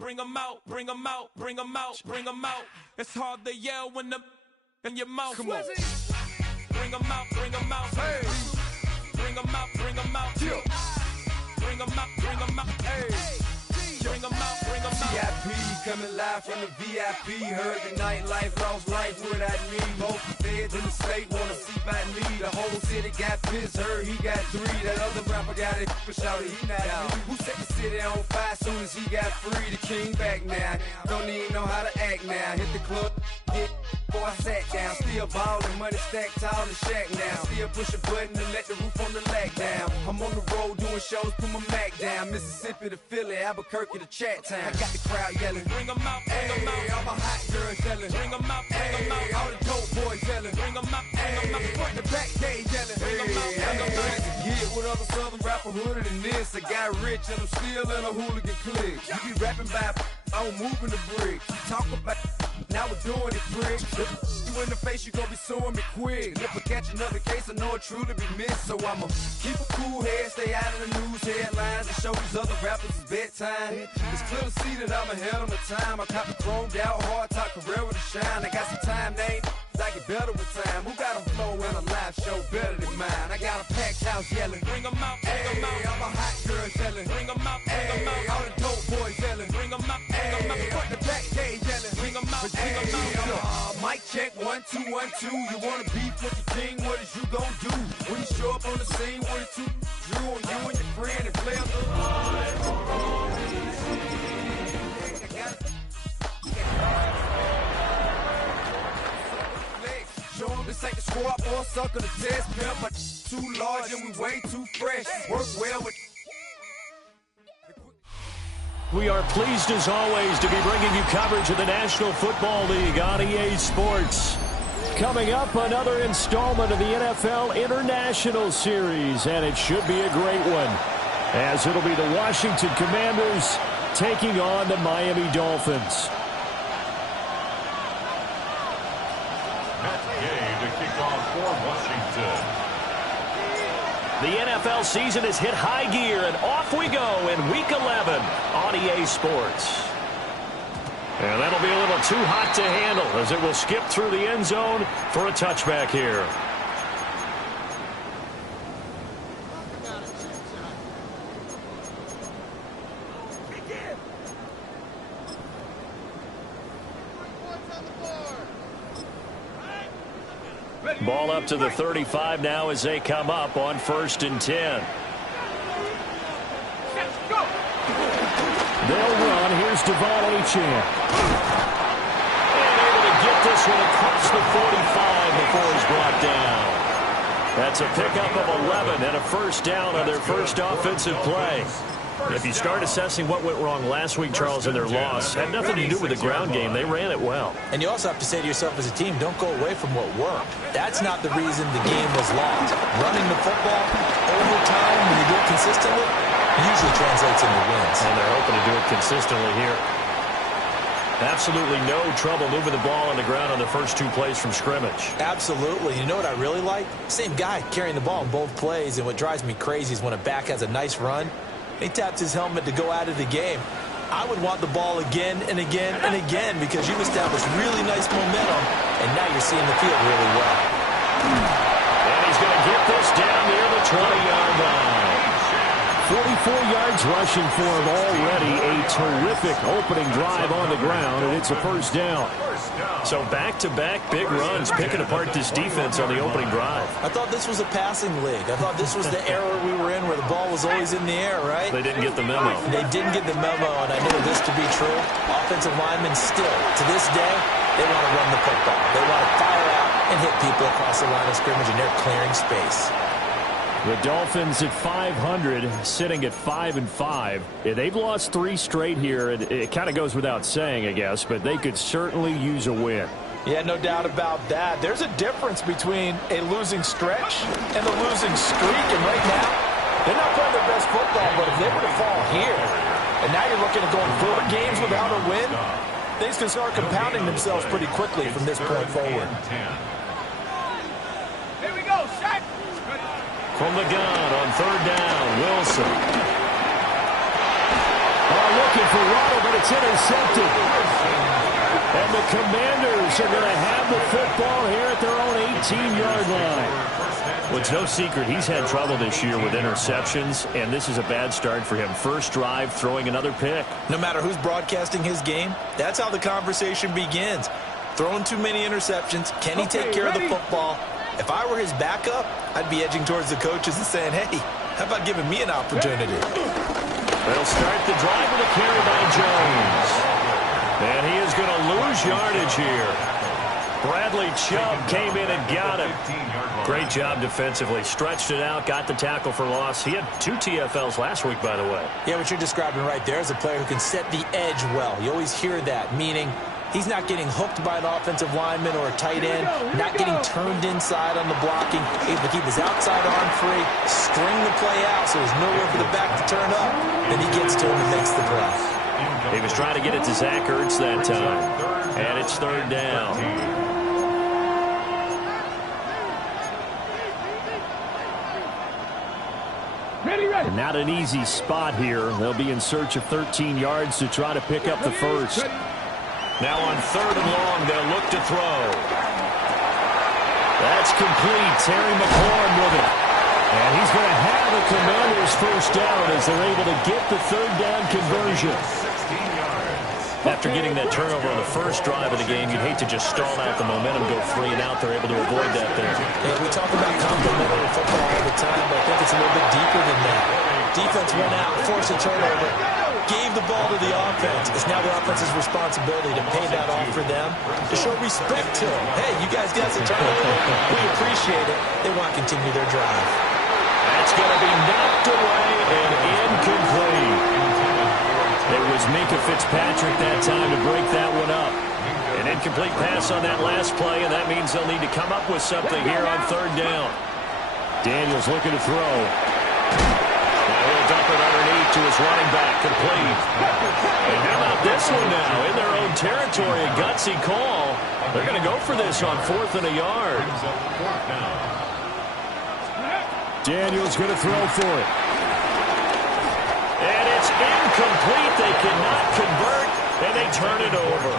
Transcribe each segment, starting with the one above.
bring them out, bring them out, bring them out, bring them out. It's hard to yell when the in your mouth. Come on. Bring them out, bring them out. Hey. Bring them out, bring them out. Yeah. Bring them out, bring them out. Hey. Bring them out, bring them out. VIP coming live from the VIP. Heard the nightlife, lost life without me. Most feds in the state wanna see by me. The whole city got pissed, heard he got 3. That other rapper got it for shouted, he not out. Who set the city on fire soon as he got free? The king back now. Don't even know how to act now. Hit the club, hit before I sat down. Still ballin', money stacked tall in the shack now. Still push a button to let the roof on the lag down. I'm on the road doing shows, put my Mac down. Mississippi to Philly, Albuquerque to Chat Town. I got the crowd yelling, bring them out, bring them out. All my hot girls yelling, bring them out, bring them out. All the dope boys yelling, bring them out, bring them out. Front the back gate yelling, bring them out, bring them out. Get with other southern rapper hooded than this. I got rich and I'm still in a hooligan clique. You be rapping by, I'm moving the bricks. You talk about, now we're doing it, prick. You in the face, you gon' be suing me quick. If I catch another case, I know it truly be missed. So I'ma keep a cool head, stay out of the news headlines, and show these other rappers it's bedtime. It's clear to see that I'm ahead of my time. I caught the chromed out, hard top career with a shine. I got some time, they ain't I get better with time. Who got a flow and a live show better than mine? I got a packed house yelling, bring them out, bring them out. All my hot girls yelling, bring them out, bring them out. All the dope boys yelling, bring them out, bring them out. Front the back gate yelling, bring them out, bring them out. Mic check, 1 2 1 2. You wanna beef with the king? What is you gon' do when you show up on the scene with a 2 Drew on you and your friend and play a little? Show 'em this ain't the squad or sucker the test. Pimp, but too large and we way too fresh. Work well with. We are pleased as always to be bringing you coverage of the National Football League on EA Sports. Coming up, another installment of the NFL International Series, and it should be a great one, as it'll be the Washington Commanders taking on the Miami Dolphins. Next game to kick off for Washington. The NFL season has hit high gear, and off we go in Week 11 on EA Sports. And that'll be a little too hot to handle as it will skip through the end zone for a touchback here. Ball up to the 35 now as they come up on 1st and 10. They'll run. Here's Devon Achane. And able to get this one across the 45 before he's brought down. That's a pickup of 11 and a first down on their first offensive play. If you start assessing what went wrong last week, Charles, in their loss, had nothing to do with the ground game. They ran it well. And you also have to say to yourself as a team, don't go away from what worked. That's not the reason the game was lost. Running the football over time, when you do it consistently, usually translates into wins. And they're hoping to do it consistently here. Absolutely no trouble moving the ball on the ground on the first 2 plays from scrimmage. Absolutely. You know what I really like? Same guy carrying the ball in both plays, and what drives me crazy is when a back has a nice run, he taps his helmet to go out of the game. I would want the ball again and again and again because you've established really nice momentum, and now you're seeing the field really well. And he's going to get this down near the 20-yard line. 44 yards rushing for him already. A terrific opening drive on the ground, and it's a first down. So back-to-back big runs, picking apart this defense on the opening drive. I thought this was a passing league. I thought this was the era we were in where the ball was always in the air, right? They didn't get the memo. They didn't get the memo, and I know this to be true. Offensive linemen still, to this day, they want to run the football. They want to fire out and hit people across the line of scrimmage, and they're clearing space. The Dolphins at 500, sitting at 5-5. They've lost 3 straight here. It kind of goes without saying, I guess, but they could certainly use a win. Yeah, no doubt about that. There's a difference between a losing stretch and a losing streak, and right now, they're not playing their best football, but if they were to fall here, and now you're looking at going 4 games without a win, things can start compounding themselves pretty quickly from this point forward. Here we go, Shaq. From the gun on 3rd down, Wilson. Oh, looking for Waddle, but it's intercepted. And the Commanders are going to have the football here at their own 18-yard line. Well, it's no secret he's had trouble this year with interceptions, and this is a bad start for him. First drive, throwing another pick. No matter who's broadcasting his game, that's how the conversation begins. Throwing too many interceptions, can he take care of the football? If I were his backup, I'd be edging towards the coaches and saying, hey, how about giving me an opportunity? They'll start the drive with a carry by Jones. And he is going to lose yardage here. Bradley Chubb came in and got him. Great job defensively. Stretched it out, got the tackle for loss. He had 2 TFLs last week, by the way. Yeah, what you're describing right there is a player who can set the edge well. You always hear that, meaning he's not getting hooked by an offensive lineman or a tight end, not getting turned inside on the blocking, able to keep his outside arm free, string the play out so there's nowhere for the back to turn up. Then he gets to him and makes the play. He was trying to get it to Zach Ertz that time. And it's third down. And not an easy spot here. They'll be in search of 13 yards to try to pick up the first. Now on 3rd and long, they'll look to throw. That's complete. Terry McLaurin with it. And he's going to have the Commanders first down as they're able to get the 3rd down conversion. After getting that turnover on the first drive of the game, you'd hate to just stall out the momentum, go 3 and out. They're able to avoid that there. Yeah, we talk about complementary football all the time, but I think it's a little bit deeper than that. Defense went out, forced a turnover, gave the ball to the offense. It's now the offense's responsibility to pay that off for them, to show respect to them. Hey, you guys got some turnover. We appreciate it. They want to continue their drive. That's going to be knocked away and incomplete. It was Minka Fitzpatrick that time to break that one up. An incomplete pass on that last play, and that means they'll need to come up with something here on 3rd down. Daniels looking to throw. Now he'll dump it underneath to his running back, complete. And how about this one now? In their own territory, a gutsy call. They're going to go for this on 4th and a yard. Daniels going to throw for it. And it's incomplete. They cannot convert, and they turn it over.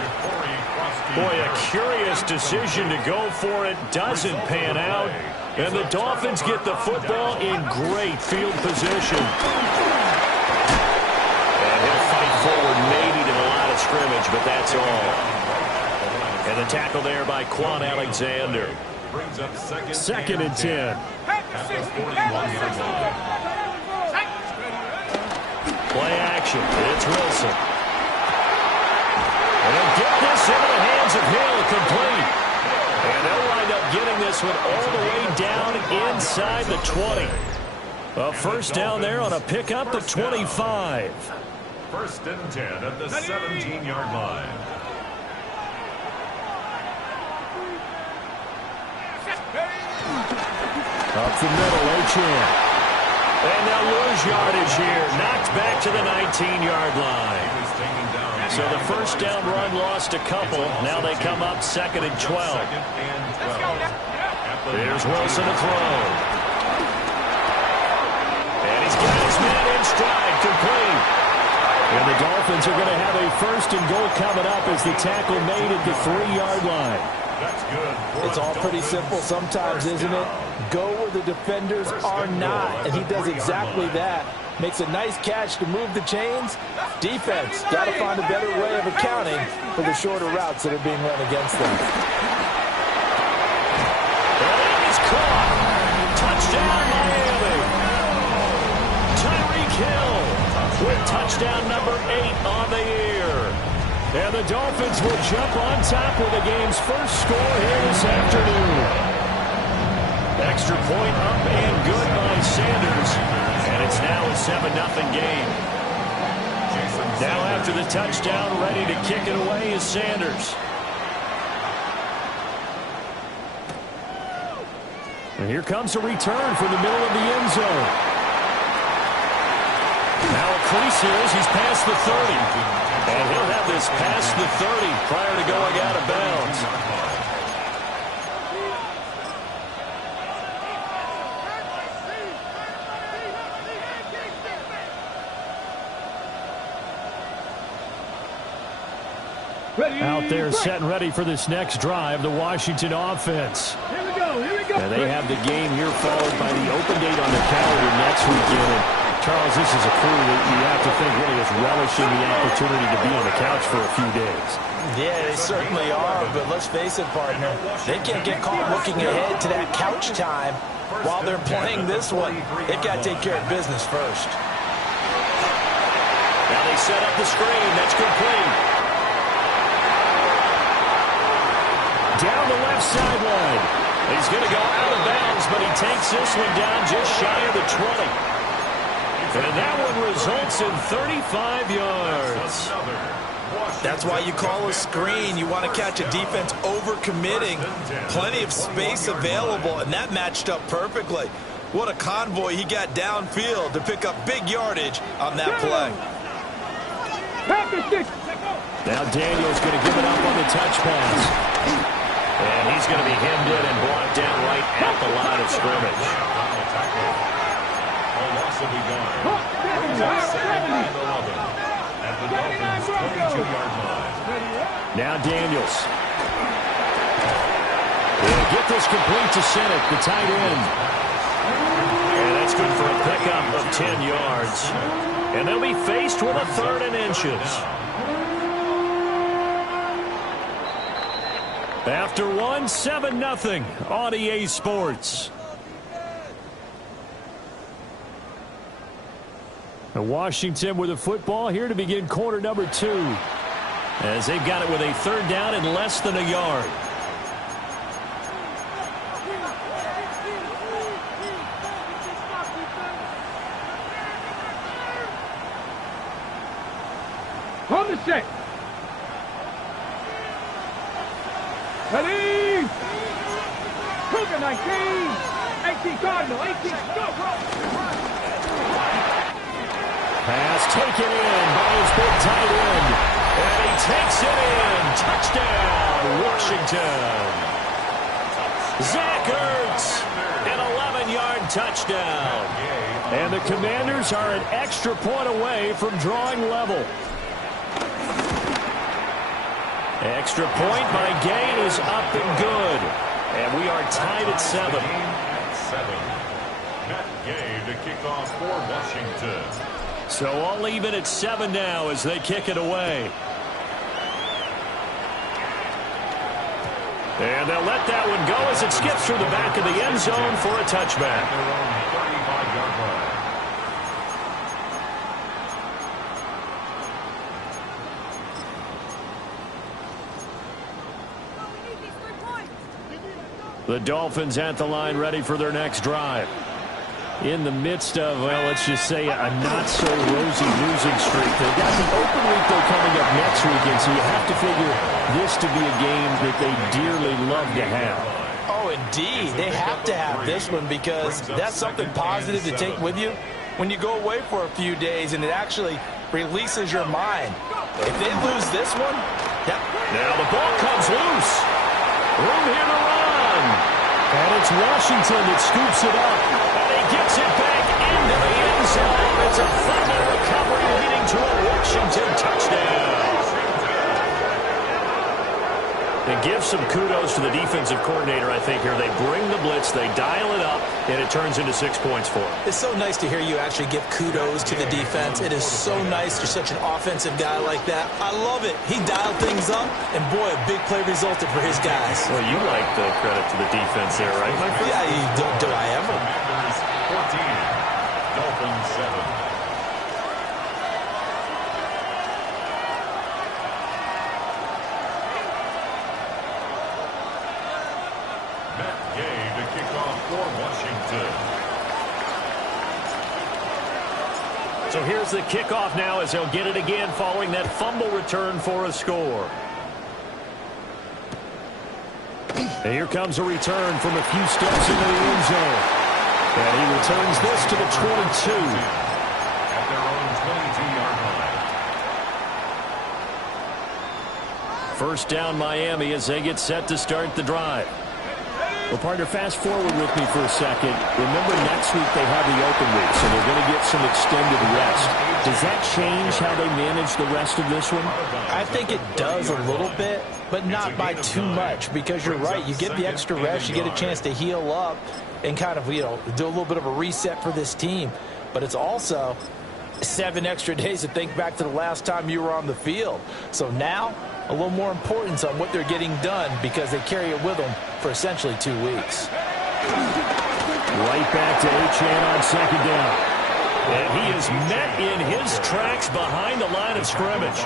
Boy, a curious decision to go for it. Doesn't pan out. And the Dolphins get the football in great field position. And he'll fight forward maybe to the line of scrimmage, but that's all. And the tackle there by Quan Alexander. Second and 10. Play action. It's Wilson. And they'll get this into the hands of Hill, complete. And they'll wind up getting this one all the way down inside the 20. A first down there on a pickup at 25. 1st and 10 at the 17-yard line. Up the middle, Achane. And they'll lose yardage here. Knocked back to the 19-yard line. So the first down run lost a couple. Now they come up 2nd and 12. Here's Wilson to throw. And he's got his man in stride, complete. And the Dolphins are going to have a 1st and goal coming up as the tackle made at the 3-yard line. That's good. It's all pretty simple sometimes, isn't it? Go where the defenders are not, and he does exactly that. Makes a nice catch to move the chains. Defense, got to find a better way of accounting for the shorter routes that are being run against them. And he's caught. Touchdown, Miami. Tyreek Hill with touchdown number 8 on the year. And the Dolphins will jump on top with the game's first score here this afternoon. Extra point up and good by Sanders. And it's now a 7-0 game. Now after the touchdown, ready to kick it away is Sanders. And here comes a return from the middle of the end zone. Now a crease here as he's past the 30. And he'll have this past the 30 prior to going out of bounds. Out there set and ready for this next drive, the Washington offense. Here we go, here we go. And they have the game here followed by the open date on the calendar next weekend. And Charles, this is a crew that you have to think really is relishing the opportunity to be on the couch for a few days. Yeah, they certainly are, but let's face it, partner. They can't get caught looking ahead to that couch time while they're playing this one. They've got to take care of business first. Now they set up the screen. That's complete. Down the left sideline. He's going to go out of bounds, but he takes this one down just shy of the 20. And that one results in 35 yards. That's why you call a screen. You want to catch a defense overcommitting. Plenty of space available, and that matched up perfectly. What a convoy he got downfield to pick up big yardage on that play. Now Daniel's going to give it up on the touch pass. And he's going to be hemmed in and blocked down right at the line of scrimmage. Now Daniels. He'll get this complete to Senate, the tight end. And that's good for a pickup of 10 yards. And they'll be faced with a 3rd and inches. After 7-0 on EA Sports. And Washington with the football here to begin quarter number 2. As they've got it with a 3rd down and less than a yard. On the set. Ready. Cougar 19. 18 Cardinal. 18. Go, bro. Pass taken in by his big tight end. And he takes it in. Touchdown, Washington. Zach Ertz, an 11-yard touchdown. And the Commanders are an extra point away from drawing level. Extra point by Gay is up and good. And we are tied at 7. Matt Gay to kick off for Washington. So all even at 7 now as they kick it away. And they'll let that one go as it skips through the back of the end zone for a touchback. The Dolphins at the line ready for their next drive. In the midst of, well, let's just say a not-so-rosy losing streak. They've got the open week, though, coming up next weekend, so you have to figure this to be a game that they dearly love to have. Oh, indeed. They have to have this one because that's something positive to take with you when you go away for a few days, and it actually releases your mind. If they lose this one, now the ball comes loose. Room here to run. And it's Washington that scoops it up. And he gets it back into the end zone. It's a fumble recovery leading to a Washington touchdown. And give some kudos to the defensive coordinator, I think, here. They bring the blitz, they dial it up, and it turns into 6 points for them. It's so nice to hear you actually give kudos to the defense. It is so nice you're such an offensive guy like that. I love it. He dialed things up, and boy, a big play resulted for his guys. Well, you like the credit to the defense there, right, my friend? Yeah, do I ever? 14, Dolphins 7. So here's the kickoff now as they'll get it again following that fumble return for a score. And here comes a return from a few steps into the end zone. And he returns this to the 22. At their own 22-yard line. First down Miami as they get set to start the drive. Well, partner, fast forward with me for a second. Remember, next week they have the open week, so they're going to get some extended rest. Does that change how they manage the rest of this one? I think it does a little bit, but not by too much, because you're right. You get the extra rest, you get a chance to heal up and kind of, do a little bit of a reset for this team. But it's also 7 extra days to think back to the last time you were on the field. So now, a little more importance on what they're getting done because they carry it with them for essentially 2 weeks. Right back to Achane on second down. And he is met in his tracks behind the line of scrimmage.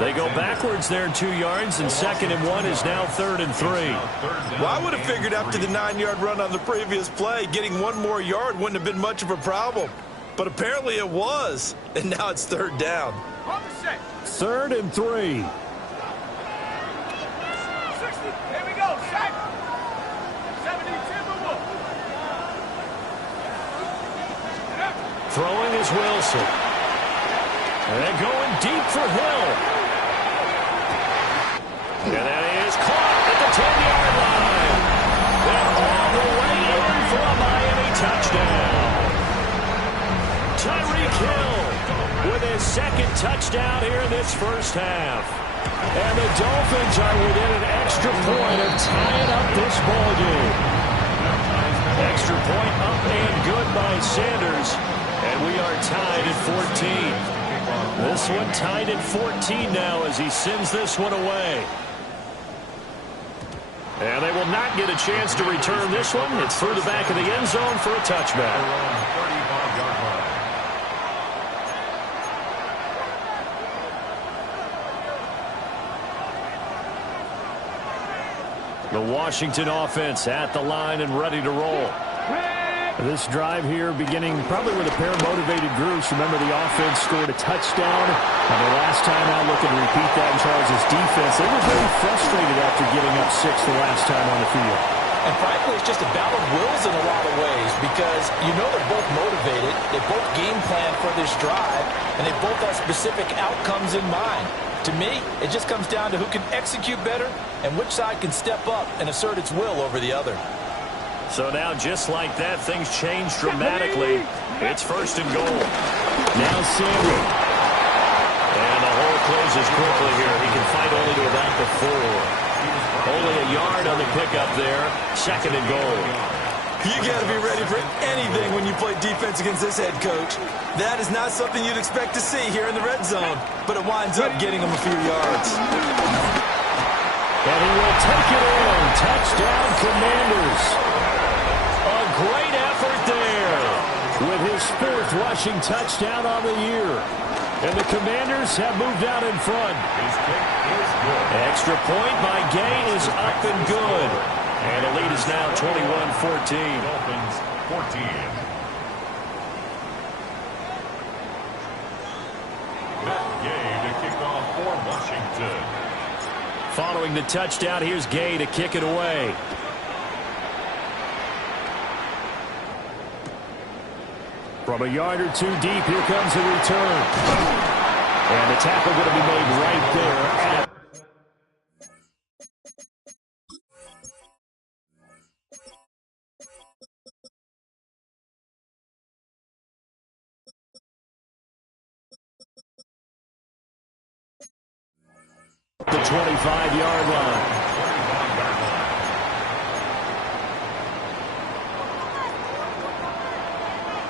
They go backwards there 2 yards, and 2nd and 1 is now 3rd and 3. Well, I would have figured after the 9-yard run on the previous play, getting 1 more yard wouldn't have been much of a problem. But apparently it was, and now it's 3rd down. 3rd and 3. Here we go, set. 70, Timberwolf. Throwing is Wilson. And going deep for Hill. And that is caught at the 10-yard line. And all the way in for a Miami touchdown. Tyreek Hill with his 2nd touchdown here in this first half. And the Dolphins are within an extra point of tying up this ball game. Extra point up and good by Sanders. And we are tied at 14. This one tied at 14 now as he sends this one away. And they will not get a chance to return this one. It's through the back of the end zone for a touchback. The Washington offense at the line and ready to roll. This drive here beginning probably with a pair of motivated groups. Remember, the offense scored a touchdown. And the last time out, looking to repeat that in Charles' defense. They were very frustrated after giving up 6 the last time on the field. And frankly, it's just a battle of wills in a lot of ways because they're both motivated. They both game plan for this drive, and they both have specific outcomes in mind. To me, it just comes down to who can execute better and which side can step up and assert its will over the other. So now, just like that, things change dramatically. It's 1st and goal. Now Samuel. And the hole closes quickly here. He can fight only to about the 4. Only a yard on the pickup there. 2nd and goal. You got to be ready for anything when you play defense against this head coach. That is not something you'd expect to see here in the red zone, but it winds up getting him a few yards. And he will take it in. Touchdown, Commanders. A great effort there with his 4th rushing touchdown on the year. And the Commanders have moved out in front. Extra point by Gay is up and good. And the lead is now 21-14. Dolphins 14. Matt Gay to kick off for Washington. Following the touchdown, here's Gay to kick it away. From a yard or 2 deep, here comes the return. And the tackle going to be made right there. The 25-yard line.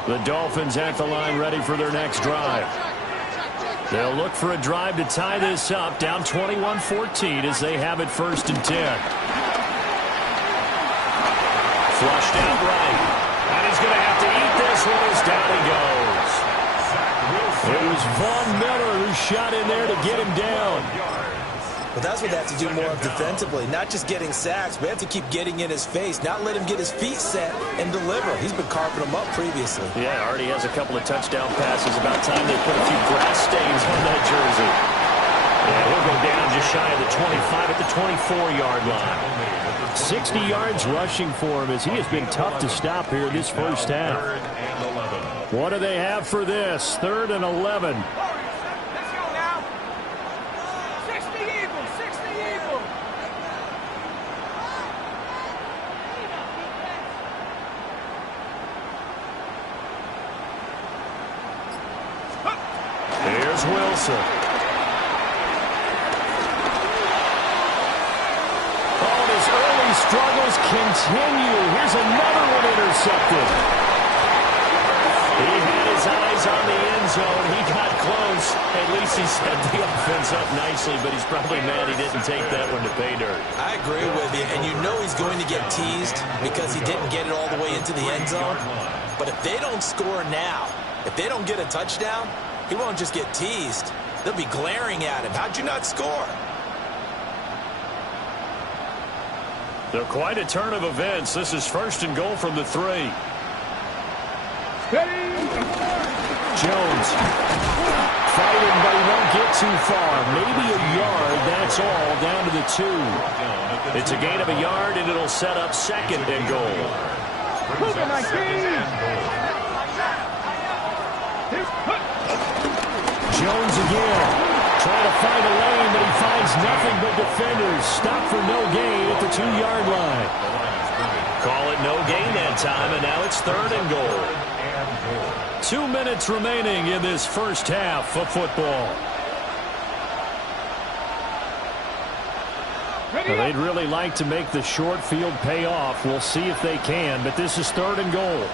The Dolphins at the line ready for their next drive. They'll look for a drive to tie this up, down 21-14 as they have it 1st and 10. Flushed out right. And he's going to have to eat this one as down he goes. It was Von Miller who shot in there to get him down. But that's what they have to do more of defensively, not just getting sacks, but have to keep getting in his face, not let him get his feet set and deliver. He's been carving them up previously. Yeah, already has a couple of touchdown passes. About time they put a few grass stains on that jersey. Yeah, he'll go down just shy of the 25 at the 24-yard line. 60 yards rushing for him as he has been tough to stop here in this first half. What do they have for this? 3rd and 11. is Wilson. Oh, his early struggles continue. Here's another one intercepted. He had his eyes on the end zone. He got close. At least he set the offense up nicely, but he's probably mad he didn't take that one to pay dirt. I agree with you, and you know he's going to get teased because he didn't get it all the way into the end zone. But if they don't score now, if they don't get a touchdown, he won't just get teased. They'll be glaring at him. How'd you not score? So quite a turn of events. This is 1st and goal from the 3. Jones fighting, but he won't get too far. Maybe a yard, that's all, down to the 2. It's a gain of a yard, and it'll set up 2nd and goal. Jones again, trying to find a lane, but he finds nothing but defenders. Stop for no gain at the 2-yard line. Call it no gain that time, and now it's 3rd and goal. 2 minutes remaining in this first half of football. Well, they'd really like to make the short field pay off. We'll see if they can, but this is 3rd and goal.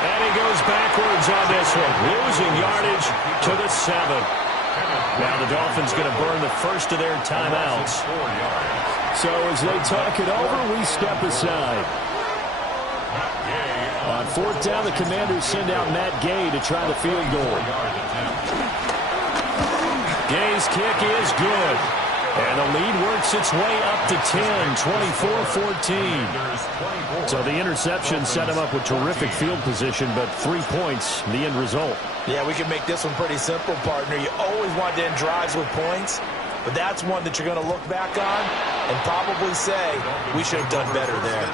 And he goes backwards on this one, losing yardage to the 7. Now the Dolphins going to burn the first of their timeouts. So as they talk it over, we step aside. On 4th down, the Commanders send out Matt Gay to try the field goal. Gay's kick is good. And the lead works its way up to 10, 24-14. So the interception set him up with terrific field position, but 3 points, the end result. Yeah, we can make this one pretty simple, partner. You always want to end drives with points, but that's one that you're going to look back on and probably say, we should have done better there.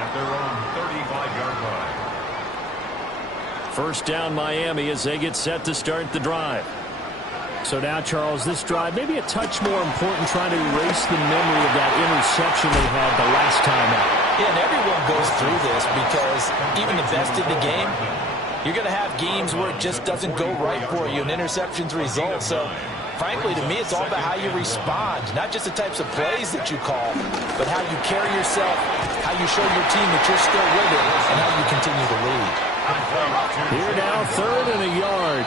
At their own 35-yard line. 1st down Miami as they get set to start the drive. So now, Charles, this drive maybe a touch more important, trying to erase the memory of that interception they had the last time out. Yeah, and everyone goes through this because even the best in the game, you're going to have games where it just doesn't go right for you, and interceptions result. So, frankly, to me, it's all about how you respond, not just the types of plays that you call, but how you carry yourself, how you show your team that you're still with it, and how you continue to lead. Here now, 3rd and a yard.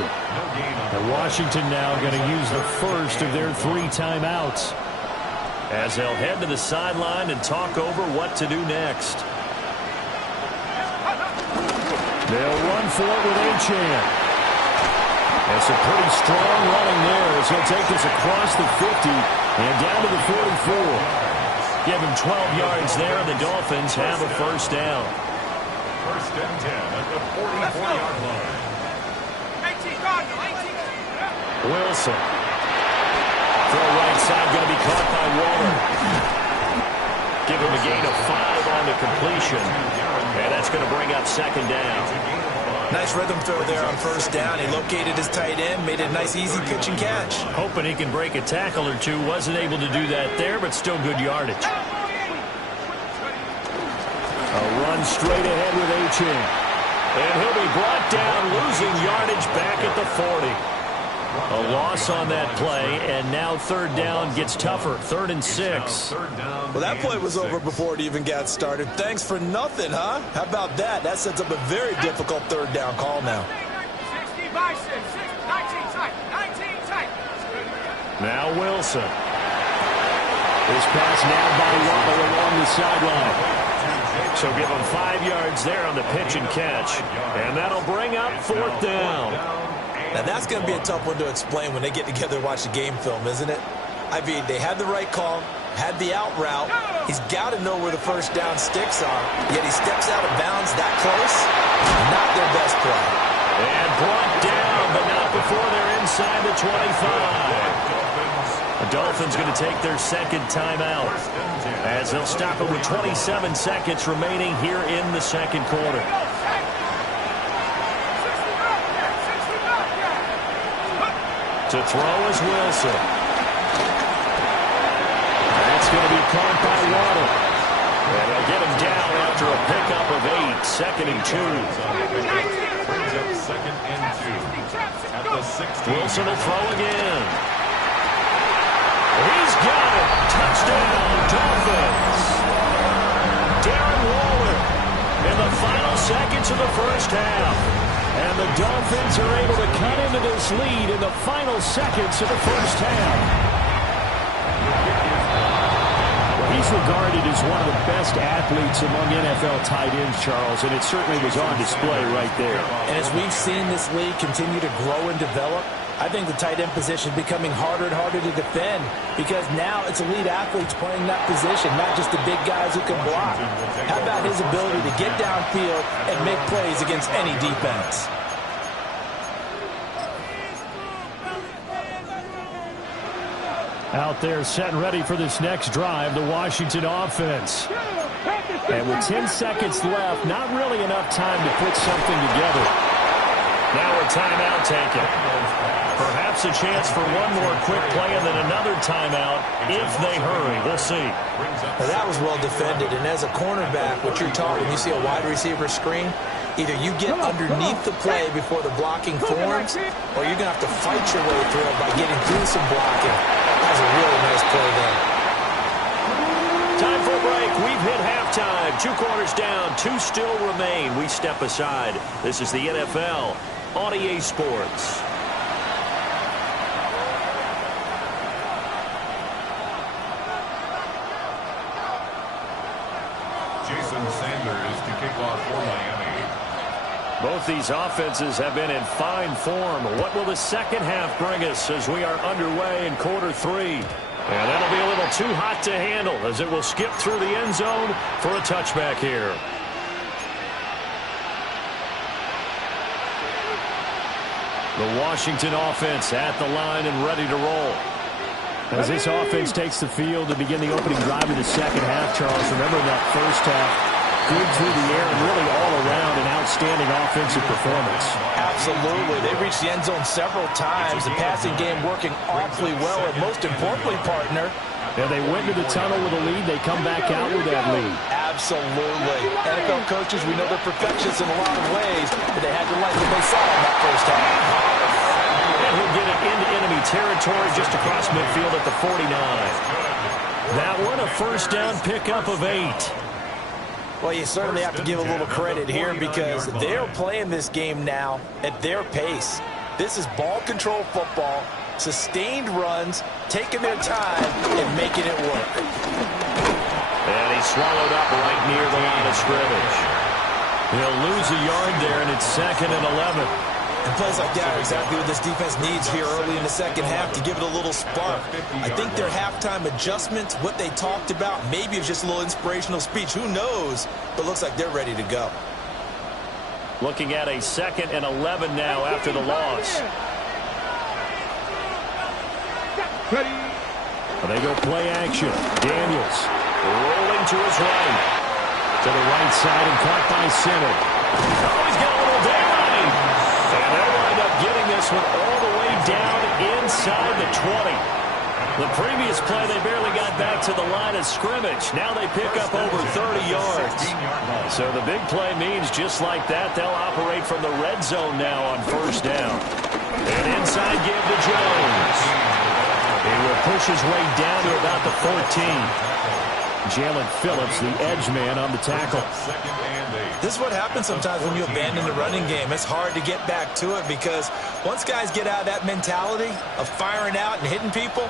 And Washington now going to use the first of their 3 timeouts as they'll head to the sideline and talk over what to do next. They'll run for it with Achane. That's a pretty strong running there as he'll take this across the 50 and down to the 44. Give him 12 yards there, and the Dolphins have a 1st down. 1st and 10 at the 44-yard line. Wilson. Throw right side, going to be caught by Waller. Give him a gain of 5 on the completion. And that's going to bring up 2nd down. Nice rhythm throw there on 1st down. He located his tight end, made it a nice, easy pitch and catch. Hoping he can break a tackle or two. Wasn't able to do that there, but still good yardage. A run straight ahead with Achane. And he'll be brought down, losing yardage back at the 40. A loss on that play, and now 3rd down gets tougher. 3rd and 6. Well, that play was over before it even got started. Thanks for nothing, huh? How about that? That sets up a very difficult 3rd down call now. 60 by 6, 19 tight, 19 tight. Now Wilson. This pass now by Waddle along the sideline. So give him 5 yards there on the pitch and catch. And that'll bring up 4th down. Now, that's going to be a tough one to explain when they get together and watch the game film, isn't it? I mean, they had the right call, had the out route. He's got to know where the 1st down sticks are, yet he steps out of bounds that close. Not their best play. And brought down, but not before they're inside the 25. The Dolphins going to take their 2nd timeout as they'll stop it with 27 seconds remaining here in the 2nd quarter. To throw is Wilson. That's going to be caught by Waddle. And they'll get him down after a pickup of 8, 2nd and 2. 2nd and 2. At the 16. Wilson will throw again. He's got it. Touchdown, Dolphins. Darren Waller in the final seconds of the first half. And the Dolphins are able to cut into this lead in the final seconds of the first half. He's regarded as one of the best athletes among NFL tight ends, Charles, and it certainly was on display right there. And as we've seen this league continue to grow and develop, I think the tight end position is becoming harder and harder to defend because now it's elite athletes playing that position, not just the big guys who can block. How about his ability to get downfield and make plays against any defense? Out there set and ready for this next drive, the Washington offense. And with 10 seconds left, not really enough time to put something together. Now a timeout taken. Perhaps a chance for one more quick play and then another timeout if they hurry. We'll see. Well, that was well defended. And as a cornerback, what you're talking, you see a wide receiver screen, either you get underneath the play before the blocking forms, or you're going to have to fight your way through it by getting through some blocking. That was a really nice play there. Time for a break. We've hit halftime. 2 quarters down, 2 still remain. We step aside. This is the NFL on EA Sports. Jason Sanders to kick off for Miami. Both these offenses have been in fine form. What will the second half bring us as we are underway in quarter 3? And that'll be a little too hot to handle as it will skip through the end zone for a touchback here. The Washington offense at the line and ready to roll. As this offense takes the field to begin the opening drive of the second half, Charles, remember that first half, good through the air and really all around an outstanding offensive performance. Absolutely. They reached the end zone several times. The passing game working awfully well, and most importantly, partner, yeah, they went to the tunnel with a lead. They come back out with that lead. Absolutely. NFL coaches, we know they're perfectionists in a lot of ways, but they had to like what they saw in that first half. And he'll get it into enemy territory just across midfield at the 49. That one, a first down pickup of 8. Well, you certainly have to give a little credit here because they're playing this game now at their pace. This is ball control football, sustained runs, taking their time, and making it work. And he's swallowed up right near the line of scrimmage. He'll lose a yard there, and it's 2nd and 11. And plays like that are exactly what this defense needs here early in the second half to give it a little spark. I think their halftime adjustments, what they talked about, maybe it's just a little inspirational speech. Who knows? But looks like they're ready to go. Looking at a 2nd and 11 now after the loss. They go play action. Daniels rolling to his right. To the right side and caught by Simmons. Oh, he's got a little daylight. And they'll wind up getting this one all the way down inside the 20. The previous play, they barely got back to the line of scrimmage. Now they pick up over 30 yards. So the big play means just like that, they'll operate from the red zone now on first down. And inside give to Jones. He will push his way down to about the 14. Jalen Phillips, the edge man on the tackle. This is what happens sometimes when you abandon the running game. It's hard to get back to it because once guys get out of that mentality of firing out and hitting people,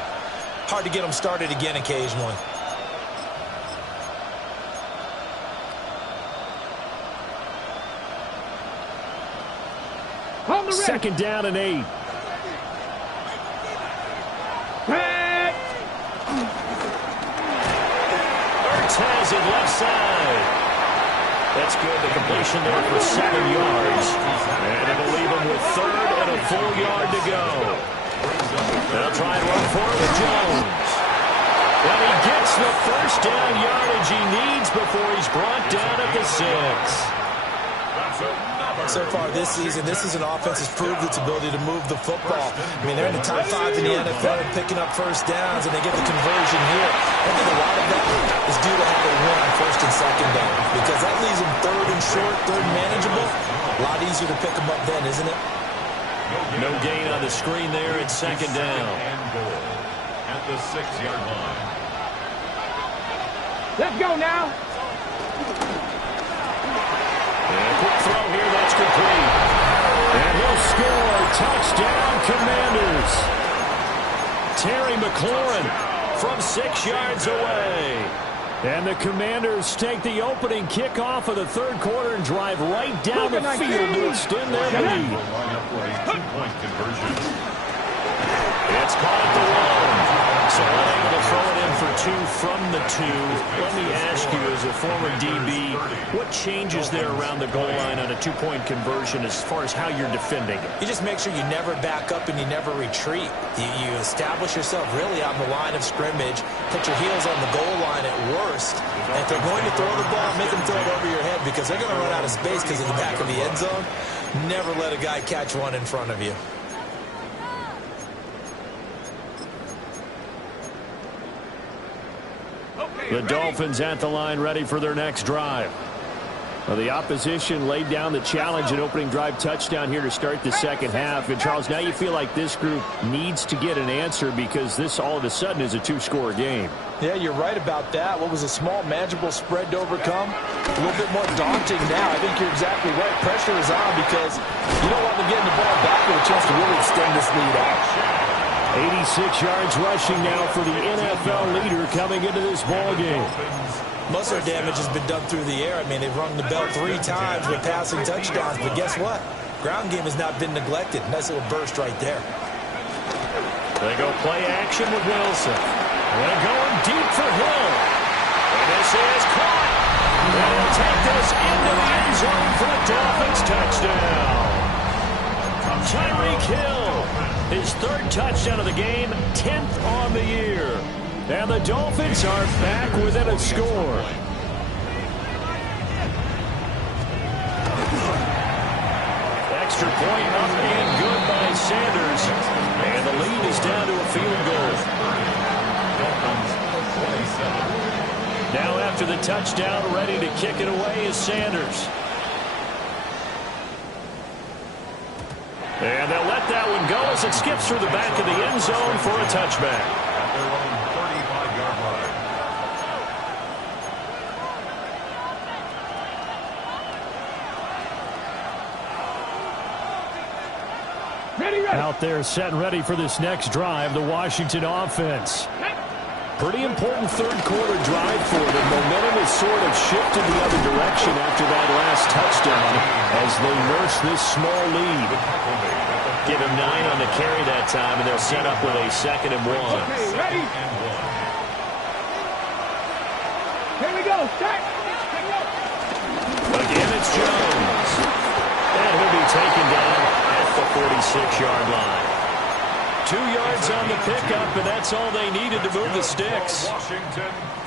hard to get them started again occasionally. Second down and 8. Ertz has it left side. That's good. The completion there for 7 yards. And it'll leave him with 3rd and a full yard to go. They'll try and run for it with Jones. And he gets the first down yardage he needs before he's brought down at the 6. So far this season, this is an offense that's proved its ability to move the football. I mean, they're in the top 5 in the NFL and picking up first downs, and they get the conversion here. I think a lot of that is due to how they win on first and second down, because that leaves them third and short, third and manageable. A lot easier to pick them up then, isn't it? No gain on the screen there. It's second down. And goal at the 6-yard line. Let's go now. And a quick throw here, that's complete. And he'll score. Touchdown, Commanders. Terry McLaurin from 6 yards away. And the Commanders take the opening kickoff of the third quarter and drive right down the field to extend their lead. Two-point conversion. It's caught at the 1. So unable to throw it in for 2 from the 2. Let me ask you, as a former DB, what changes there around the goal line on a 2-point conversion as far as how you're defending it? You just make sure you never back up and you never retreat. You establish yourself really on the line of scrimmage, put your heels on the goal line at worst. And if they're going to throw the ball, make them throw it over your head, because they're going to run out of space because of the back of the end zone. Never let a guy catch one in front of you. The Dolphins at the line, ready for their next drive. Well, the opposition laid down the challenge and opening drive touchdown here to start the second half. And, Charles, now you feel like this group needs to get an answer because this all of a sudden is a 2-score game. Yeah, you're right about that. What was a small, manageable spread to overcome? A little bit more daunting now. I think you're exactly right. Pressure is on because you don't want them getting the ball back with a chance to really extend this lead out. 86 yards rushing now for the NFL leader coming into this ball game. Most of their damage has been done through the air. I mean, they've rung the bell 3 times with passing touchdowns, but guess what? Ground game has not been neglected. Nice little burst right there. They go play action with Wilson. They're going deep for Hill. And this is caught. And he'll take this into the end zone for the Dolphins touchdown. Tyreek Hill, his 3rd touchdown of the game, 10th on the year. And the Dolphins are back within a score. Extra point up and good by Sanders. And the lead is down to a field goal. Now after the touchdown, ready to kick it away is Sanders. And they'll let that one go as it skips through the back of the end zone for a touchback. At their own 35-yard line. Ready. Out there set and ready for this next drive, the Washington offense. Pretty important third quarter drive for them. Momentum has sort of shifted the other direction after that last touchdown as they nurse this small lead. Give him 9 on the carry that time, and they'll set up with a 2nd and 1. Okay, ready? Here we go. Start. Again, it's Jones. And he'll be taken down at the 46-yard line. 2 yards on the pickup, and that's all they needed to move the sticks.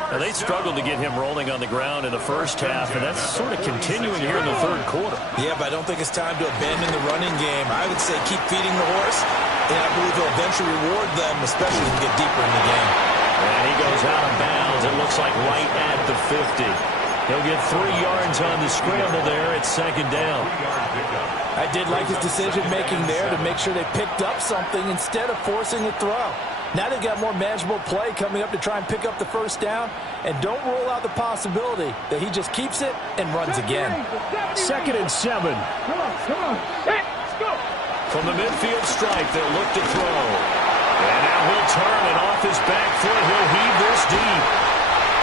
Now, they struggled to get him rolling on the ground in the first half, and that's sort of continuing here in the third quarter. Yeah, but I don't think it's time to abandon the running game. I would say keep feeding the horse, and I believe he'll eventually reward them, especially as we get deeper in the game. And he goes out of bounds. It looks like right at the 50. He'll get 3 yards on the scramble there at 2nd down. I did like his decision-making there to make sure they picked up something instead of forcing a throw. Now they've got more manageable play coming up to try and pick up the first down, and don't rule out the possibility that he just keeps it and runs again. 2nd and 7. Come on. Let's go. From the midfield stripe, they'll look to throw. And now he'll turn, and off his back foot, he'll heave this deep.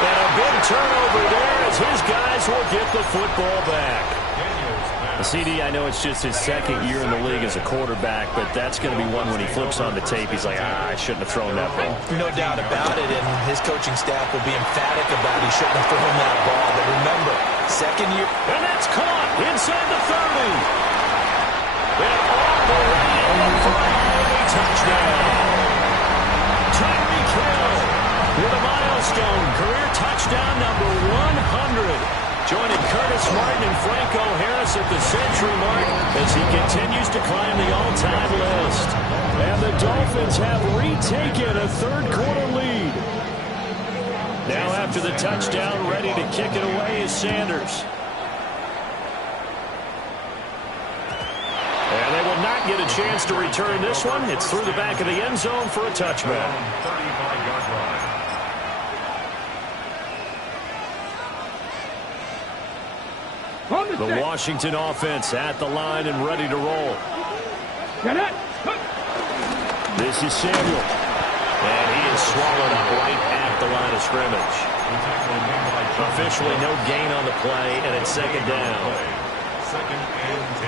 And a big turnover there as his guys will get the football back. CD, I know it's just his 2nd year in the league as a quarterback, but that's going to be one when he flips on the tape. He's like, I shouldn't have thrown that ball. No doubt about it, and his coaching staff will be emphatic about he shouldn't have thrown that ball. But remember, 2nd year. And that's caught inside the 30. And all the way in for a touchdown. Tyreek Hill with a milestone career touchdown number 100. joining Curtis Martin and Franco Harris at the century mark as he continues to climb the all-time list. And the Dolphins have retaken a third-quarter lead. Now after the touchdown, ready to kick it away is Sanders. And they will not get a chance to return this one. It's through the back of the end zone for a touchback. 35-yard line. The Washington offense at the line and ready to roll. This is Samuel. And he is swallowed up right at the line of scrimmage. Officially no gain on the play, and it's second down. Second and 10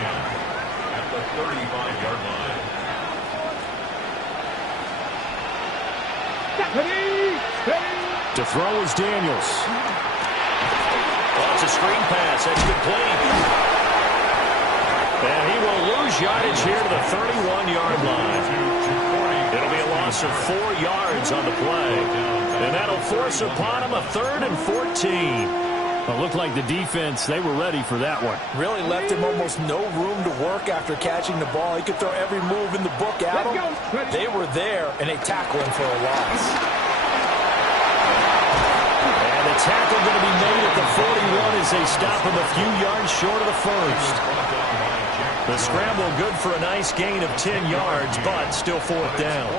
at the 35-yard line. To throw is Daniels. It's a screen pass. That's complete. And he will lose yardage here to the 31-yard line. It'll be a loss of 4 yards on the play. And that'll force upon him a 3rd and 14. Well, it looked like the defense, they were ready for that one. Really left him almost no room to work after catching the ball. He could throw every move in the book at him. They were there, and they tackled him for a loss. Tackle going to be made at the 41 as they stop him a few yards short of the first. The scramble good for a nice gain of 10 yards, but still 4th down.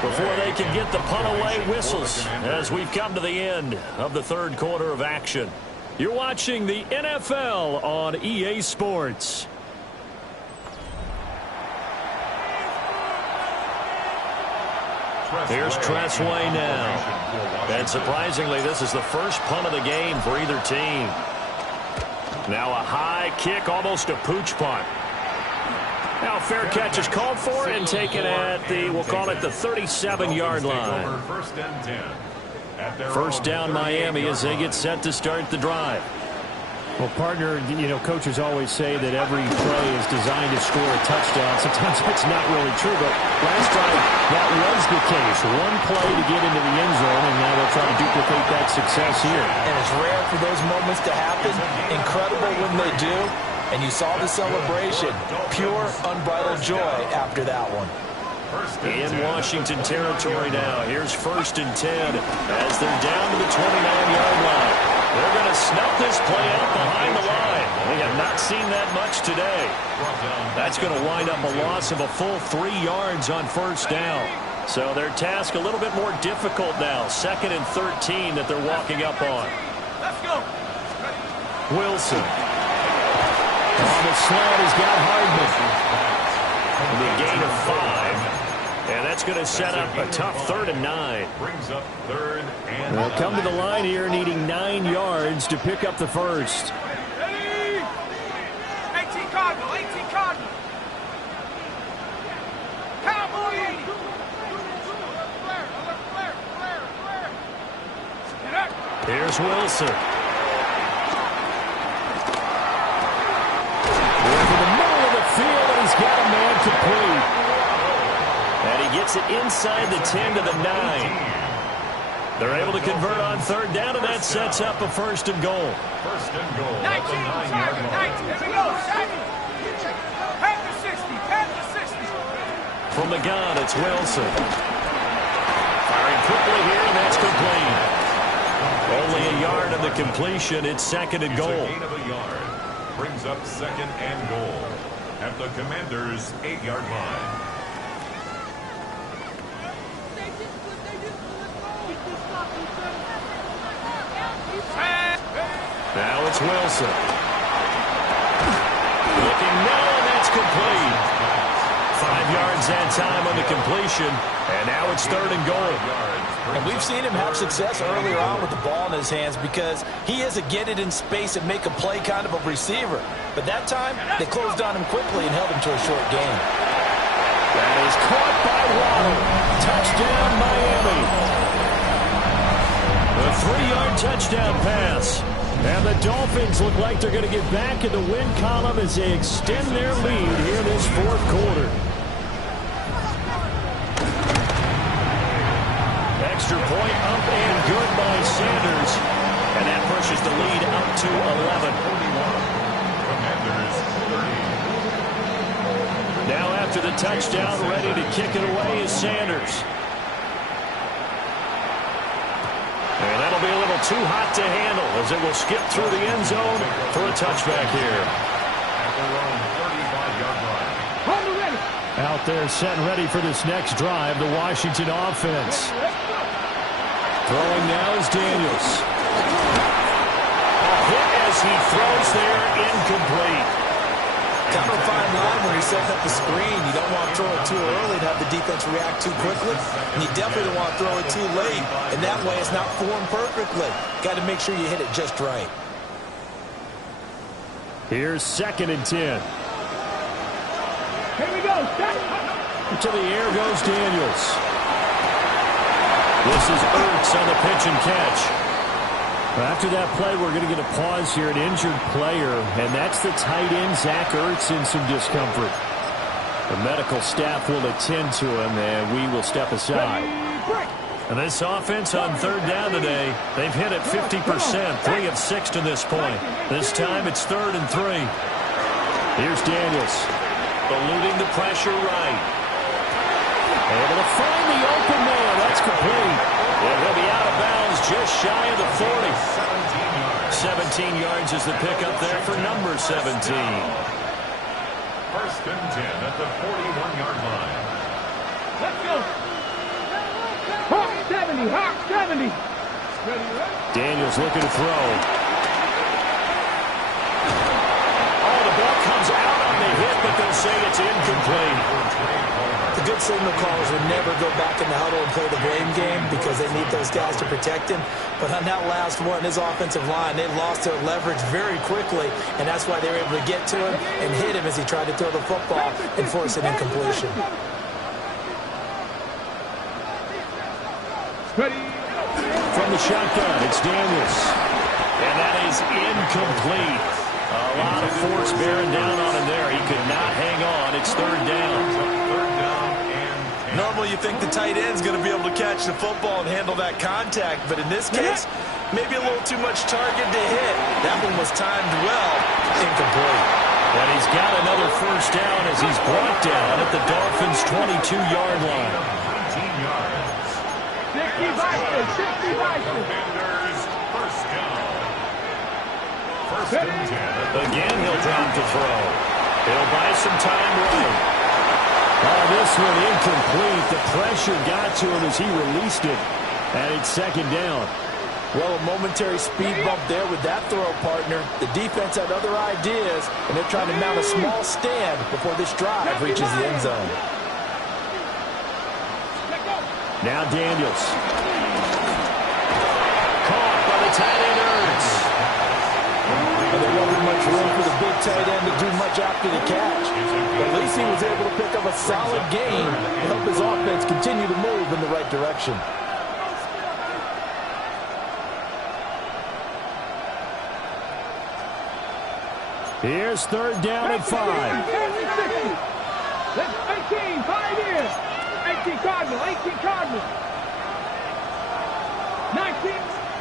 Before they can get the punt away, whistles as we've come to the end of the third quarter of action. You're watching the NFL on EA Sports. Here's Tressway now. And surprisingly, this is the first punt of the game for either team. Now a high kick, almost a pooch punt. Now fair catch is called for and taken at the, we'll call it the 37-yard line. First down Miami as they get set to start the drive. Well, partner, you know, coaches always say that every play is designed to score a touchdown. Sometimes that's not really true, but last time that was the case. One play to get into the end zone, and now they'll try to duplicate that success here. And it's rare for those moments to happen. Incredible when they do. And you saw the celebration. Pure, unbridled joy after that one. In Washington territory now. Here's 1st and 10 as they're down to the 29-yard line. They're going to snuff this play out behind the line. We have not seen that much today. That's going to wind up a loss of a full 3 yards on first down. So their task a little bit more difficult now. 2nd and 13 that they're walking up on. Let's go. Wilson. On the slant, he's got Hardman. The gain of 5. And that's going to set up a tough 3rd and 9. Brings up 3rd and They'll come to the line here needing 9 yards to pick up the first. 18 Cardinal, 18 Cardinal. Cowboy. Here's Wilson. Into the middle of the field, and he's got a man complete. And he gets it inside the 10 to the 9. They're able to convert on 3rd down, and that sets up a 1st and goal. 1st and goal. 19, target, 19. Here we go, second. Panther 60, Panther 60. From the gun, it's Wilson. Firing quickly here, and that's complete. Only a yard of the completion. It's 2nd and goal. It's a gain of a yard. Brings up 2nd and goal at the Commanders' 8-yard line. Now it's Wilson. Looking now, and that's complete. 5 yards that time on the completion, and now it's 3rd and goal. And we've seen him have success earlier on with the ball in his hands because he is a get it in space and make a play kind of a receiver. But that time, they closed on him quickly and held him to a short gain. That is caught by Waddle. Touchdown, Miami. A 3-yard touchdown pass. And the Dolphins look like they're going to get back in the win column as they extend their lead here this 4th quarter. Extra point up and good by Sanders. And that pushes the lead up to 11. Commanders 30. Now after the touchdown, ready to kick it away is Sanders. And that'll be a little too hot to handle as it will skip through the end zone for a touchback here. At their own 35-yard line. Out there set and ready for this next drive, the Washington offense. Throwing now is Daniels. A hit as he throws there, incomplete. Kind of a fine line when you're setting up the screen. You don't want to throw it too early and have the defense react too quickly. And you definitely don't want to throw it too late. And that way it's not formed perfectly. Got to make sure you hit it just right. Here's 2nd and 10. Here we go. To the air goes Daniels. This is Ertz on the pitch and catch. After that play, we're going to get a pause here, an injured player, and that's the tight end, Zach Ertz, in some discomfort. The medical staff will attend to him, and we will step aside. And this offense on 3rd down today, they've hit it 50%, 3 of 6 to this point. This time it's 3rd and 3. Here's Daniels. Eluding the pressure right. Able to find the open man. That's complete. And he'll be out of bounds just shy of the 40. 17 yards. 17 yards is the pickup there for number 17. 1st and 10 at the 41-yard line. Let's go. Hawk 70. Hawk 70. Daniels looking to throw. Oh, the ball comes out on the hit, but they'll say it's incomplete. The good signal callers would never go back in the huddle and play the blame game because they need those guys to protect him. But on that last one, his offensive line, they lost their leverage very quickly, and that's why they were able to get to him and hit him as he tried to throw the football and force an incompletion. From the shotgun, it's Daniels. And that is incomplete. A lot of force bearing down on him there. He could not hang on. It's 3rd down. Normally you think the tight end's going to be able to catch the football and handle that contact, but in this case, maybe a little too much target to hit. That one was timed well, incomplete. And he's got another 1st down as he's brought down at the Dolphins' 22-yard line. 19 yards. 60 Vikings. 60 Vikings. Commanders 1st down. 1st and 10. Again, he'll drop to throw. He'll buy some time right. Oh, this one incomplete. The pressure got to him as he released it. And it's 2nd down. Well, a momentary speed bump there with that throw, partner. The defense had other ideas, and they're trying to mount a small stand before this drive reaches the end zone. Now Daniels. Caught by the tight end Ertz. And there wasn't much room for the big tight end to do much after the catch. But at least he was able to pick up a solid gain to help his offense continue to move in the right direction. Here's 3rd down and 5. 18, 5 here. 18 Cardinal, 18 Cardinal. 19.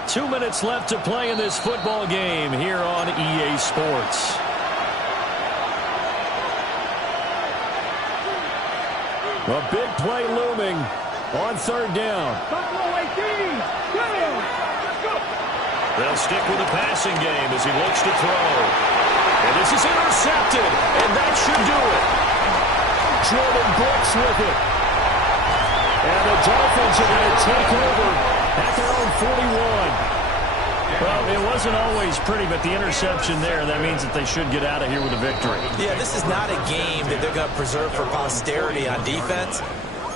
2 minutes left to play in this football game here on EA Sports. A big play looming on 3rd down. Buffalo 18. They'll stick with the passing game as he looks to throw. And this is intercepted, and that should do it. Jordan Brooks with it. And the Dolphins are going to take over at their own 41. Well, it wasn't always pretty, but the interception there, that means that they should get out of here with a victory. Yeah, this is not a game that they're going to preserve for posterity on defense,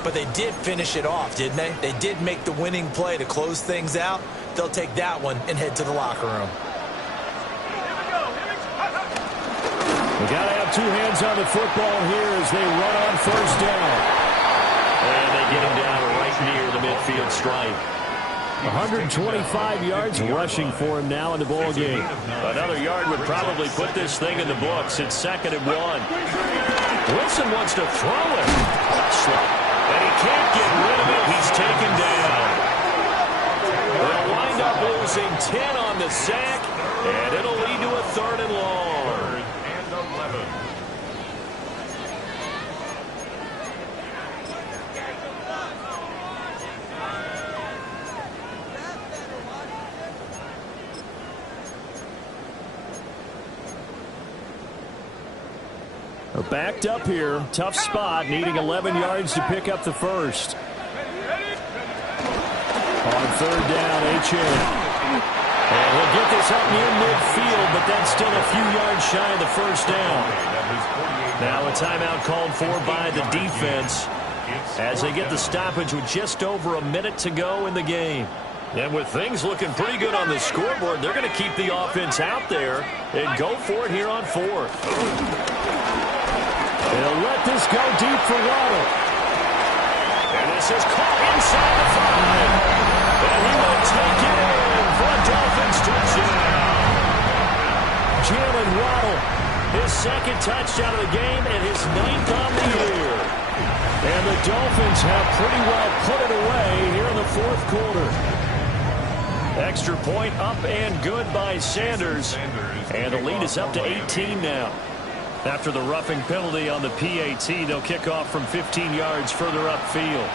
but they did finish it off, didn't they? They did make the winning play to close things out. They'll take that one and head to the locker room. We got to have 2 hands on the football here as they run on 1st down. And they get him down right near the midfield stripe. 125 yards rushing for him now in the ball game. Another yard would probably put this thing in the books. It's 2nd and 1. Wilson wants to throw it. And he can't get rid of it. He's taken down. They'll wind up losing 10 on the sack, and it'll lead to a 3rd and long. 3rd and 11. Backed up here. Tough spot, needing 11 yards to pick up the first. On 3rd down, H.A. And he'll get this up near midfield, but that's still a few yards shy of the first down. Now a timeout called for by the defense as they get the stoppage with just over a minute to go in the game. And with things looking pretty good on the scoreboard, they're going to keep the offense out there and go for it here on 4th. They'll let this go deep for Waddle. And this is caught inside the 5. And he will take it in for a Dolphins touchdown. Jalen Waddle, his 2nd touchdown of the game and his 9th on the year. And the Dolphins have pretty well put it away here in the 4th quarter. Extra point up and good by Sanders. And the lead is up to 18 now. After the roughing penalty on the PAT, they'll kick off from 15 yards further upfield.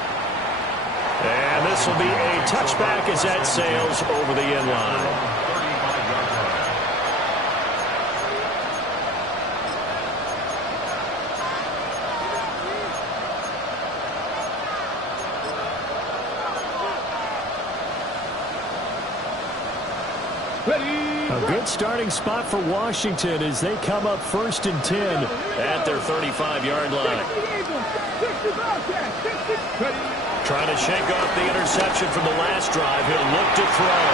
And this will be a touchback as that sails over the end line. A good starting spot for Washington as they come up 1st and 10 at their 35-yard line. Trying to shake off the interception from the last drive. He'll look to throw.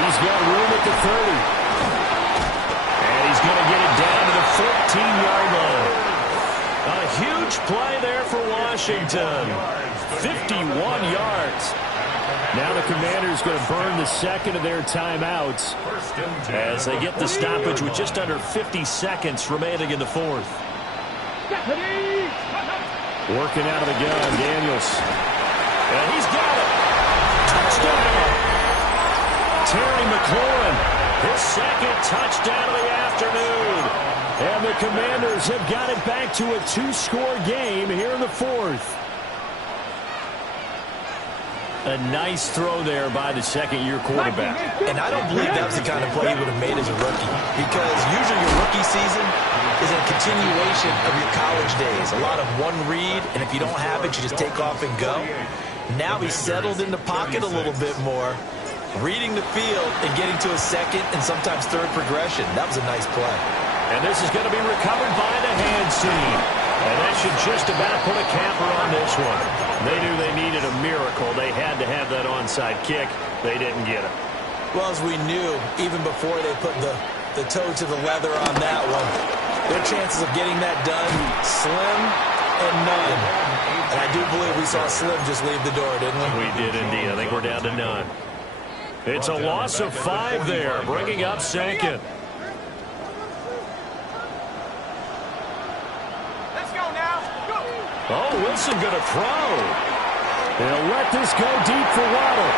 He's got room at the 30. And he's going to get it down to the 14-yard line. A huge play there for Washington. 51 yards. Now the Commanders going to burn the 2nd of their timeouts as they get the stoppage with just under 50 seconds remaining in the 4th. Working out of the gun, Daniels. And he's got it. Touchdown. Terry McLaurin, his 2nd touchdown of the afternoon. And the Commanders have got it back to a 2-score game here in the 4th. A nice throw there by the 2nd-year quarterback. And I don't believe that was the kind of play he would have made as a rookie, because usually your rookie season is a continuation of your college days. A lot of one read, and if you don't have it, you just take off and go. Now he's settled in the pocket a little bit more, reading the field and getting to a 2nd and sometimes 3rd progression. That was a nice play. And this is going to be recovered by the hands team. And that should just about put a capper on this one. They knew they needed a miracle. They had to have that onside kick. They didn't get it. Well, as we knew, even before they put the toe to the leather on that one, their chances of getting that done, slim and none. And I do believe we saw Slim just leave the door, didn't we? We did indeed. I think we're down to none. It's a loss of 5 there, bringing up 2nd. Oh, Wilson going to throw. They'll let this go deep for Waddle.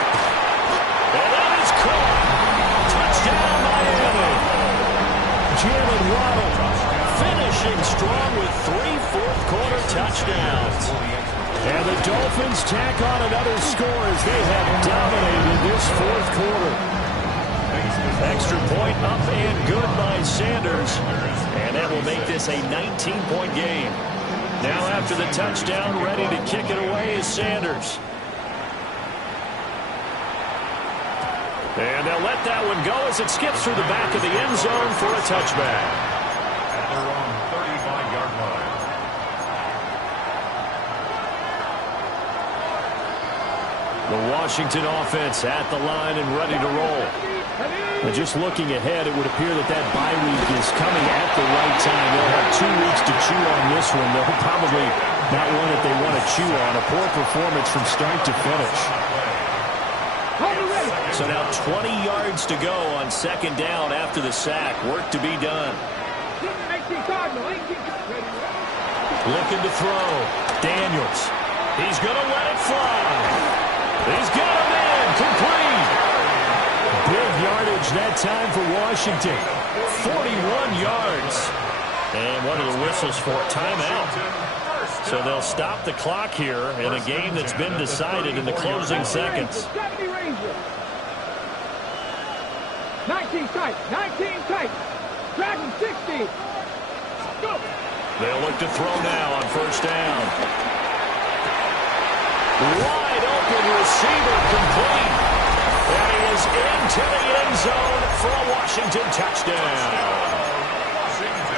And that is caught. Touchdown, Miami. Jalen Waddle finishing strong with 3 fourth-quarter touchdowns. And the Dolphins tack on another score as they have dominated this 4th quarter. Extra point up and good by Sanders. And that will make this a 19-point game. Now after the touchdown, ready to kick it away is Sanders. And they'll let that one go as it skips through the back of the end zone for a touchback. At their own 35-yard line. The Washington offense at the line and ready to roll. And just looking ahead, it would appear that bye week is coming at the right time. They'll have 2 weeks to chew on this one. They'll probably not one that they want to chew on. A poor performance from start to finish. So now 20 yards to go on 2nd down after the sack. Work to be done. Looking to throw. Daniels. He's going to let it fly. He's got him in. Complete. Big yardage that time for Washington. 41 yards. And one of the whistles for timeout. So they'll stop the clock here in a game that's been decided in the closing seconds. 19 tight, 19 tight. Dragon 60. Go. They'll look to throw now on first down. Wide open receiver complete. And he is into the end zone for a Washington touchdown.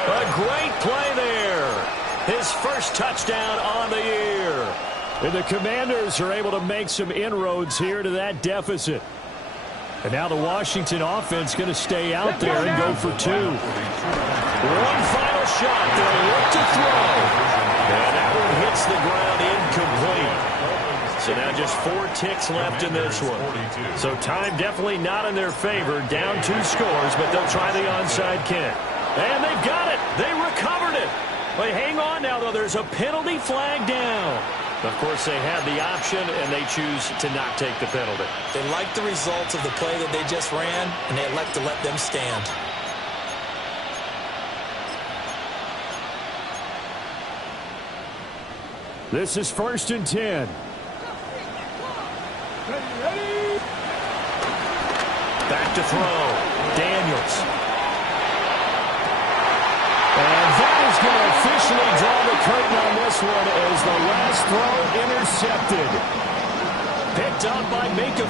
A great play there. His first touchdown on the year. And the Commanders are able to make some inroads here to that deficit. And now the Washington offense going to stay out there and go for two. One final shot. They'll look to throw. And that one hits the ground incomplete. So now just 4 ticks left in this one. So time definitely not in their favor. Down 2 scores, but they'll try the onside kick. And they've got it. They recovered it. But hang on now, though. There's a penalty flag down. Of course, they had the option, and they choose to not take the penalty. They like the results of the play that they just ran, and they elect to let them stand. This is 1st and 10. Back to throw. Daniels. And that is going to officially draw the curtain on this one as the last throw intercepted. Picked up by Minka.